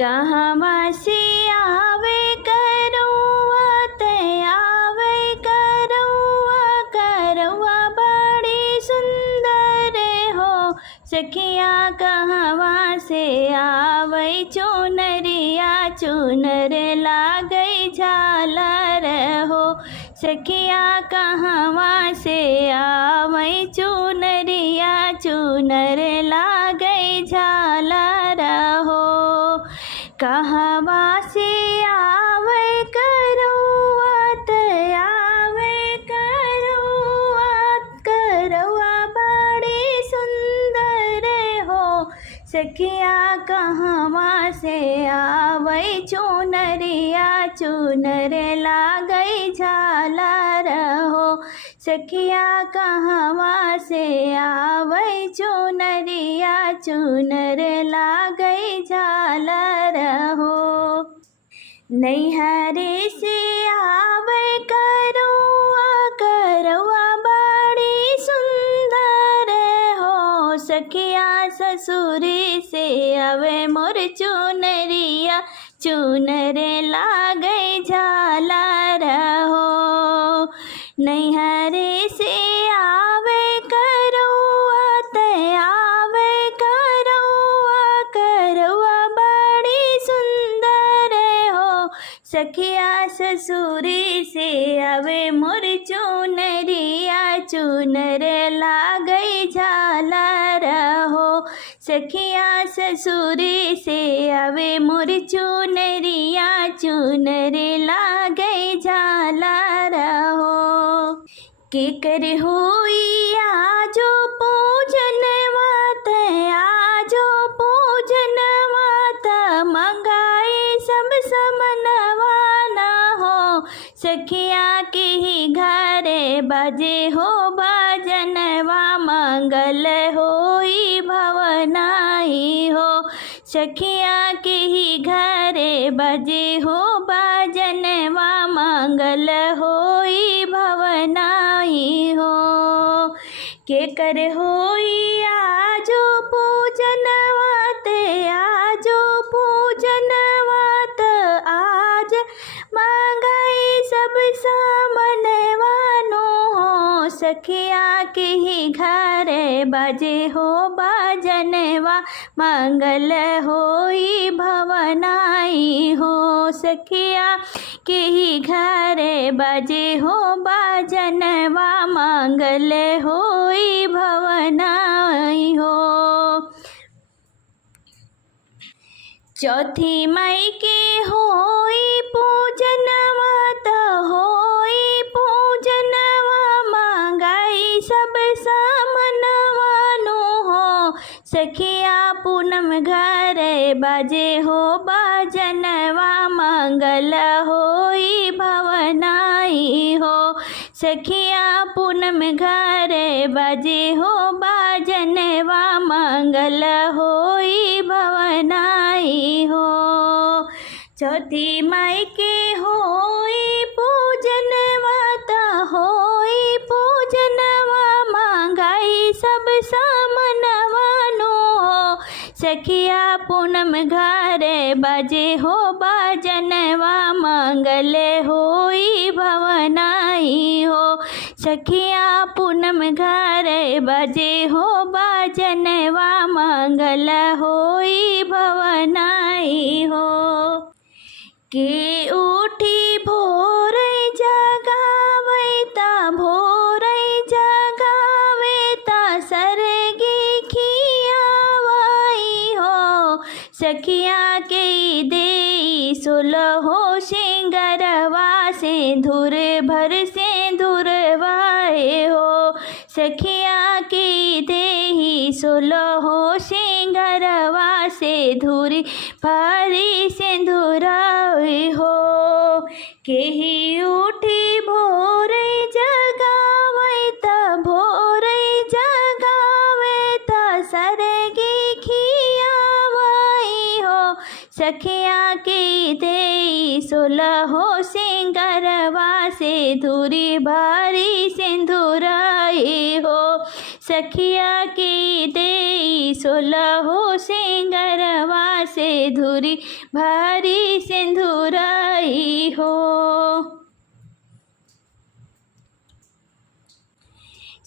कहवा से आवे करुआ आवे करवा बड़ी सुंदर हो। सखिया कहवा से आवे चुनरिया चुनर लागई झालर हो। सखिया कहवा से आवे चुनरिया चुनर लागई झालर हो। कहवा से आवे करुआ आवे करवा बड़ी सुंदर हो। सखिया कहवा से आवे चुनरिया चुनर लागई झालर हो। सखिया कहवा से आवे चुनरिया चुनर लागई झालर हो। नैहरे से आवे करवा बड़ी सुंदर हो। सखिया ससुरी से आवे मोर चुनरिया चुनर लागई झालर हो। नैहरे से आवे करवा आवे करवा बड़ी सुंदर हो। सखिया ससुरी से आवे मोर चुनरिया चुनर लागई झालर हो। सखिया ससुरी से आवे मोर चुनरिया चुनर लागई झालर हो। केकर होई आजो पूजन वात आजो पूजन वात मंगाई सब समनवाना हो। सखिया के ही घरे बाजे हो बाजनवा मंगल होई भवनाई हो। सखिया के ही घरे बाजे हो बाजनवा मंगल होई भवनाई हो। केकर होई आजो पूजन वात आजो पूजन वात आज मंगाई सब सामनवानो हो। सखिया के ही घरे बाजे हो बाजनवा मंगल होई भवनाई हो। सखिया के ही घरे बाजे हो बाजनवा मंगल होई भवनाई हो। चौथी माई के होई पूजनवा त होई पूजनवा मंगाई सब सामनवानो हो। सखिया पूनम घरे बाजे हो बाजनवा मंगल होई भवनाई हो। सखिया पूनम घरे बाजे हो बाजनवा मंगल होई भवनाई हो। चौथी माई के होई पूजनवा त होई पूजनवा मंगाई सब सामनवानो हो। सखिया पूनम घरे बाजे हो बाजनवा मंगल होई भवनाई हो। सखिया पूनम घरे बाजे हो बाजनवा मंगल होई भवनाई हो। के उठी भोर जगावे ता भोर जगावे ता सरगी खियावाई हो। सखिया के दे सुलहो सिंगरवा से धुर भर से धुरवाए हो। सखिया के देही सुलहो सिंगरवा से धुरी भारी सिंधुराए हो। केही उठी भोर जगावे ता भोर जगावे ता सरगी खियावाई हो। सखिया के देई सुलहो सिंगरवा से धुरी भारी सिंधुराए हो। सखिया के दे सोलहो सिंगरवा से धुरी भारी सिंधुराई हो।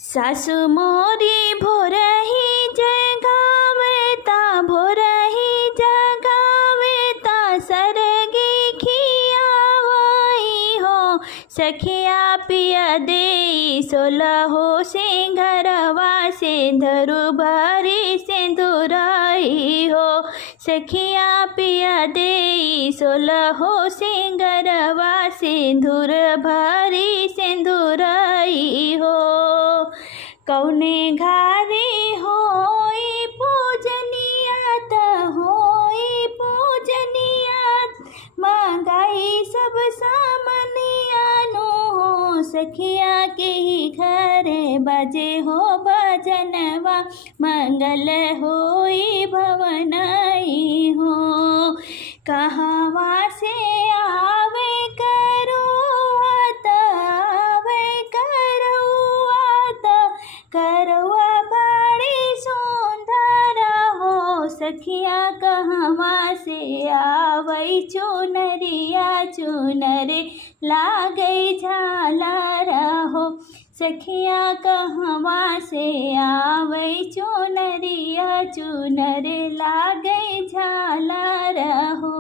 सासु मोरी भोरही जगावता भोरही जगावता सरगी खियावई हो। सखिया पिया दे सोलहो सिंगरवा से धरु भारी सिंधुराई हो। सखिया पिया दे सोलहो सिंगरवा से धुर भारी सिंधुराई हो। कौने घारे होई पूजनिया त होई पूजनिया मंगाई सब सामनिया नो हो। सखिया के ही घरे बजे हो भजनवा मंगल होई भवनाई हो। कहवा से आवे करुआत आवे करुआत करवा बड़ी सुंदर हो। सखिया कहवा से आवई चुनरिया चुनरे लागई झालर हो। सखिया कहवा से आवई चुनरिया चुनरे लागई झालर हो।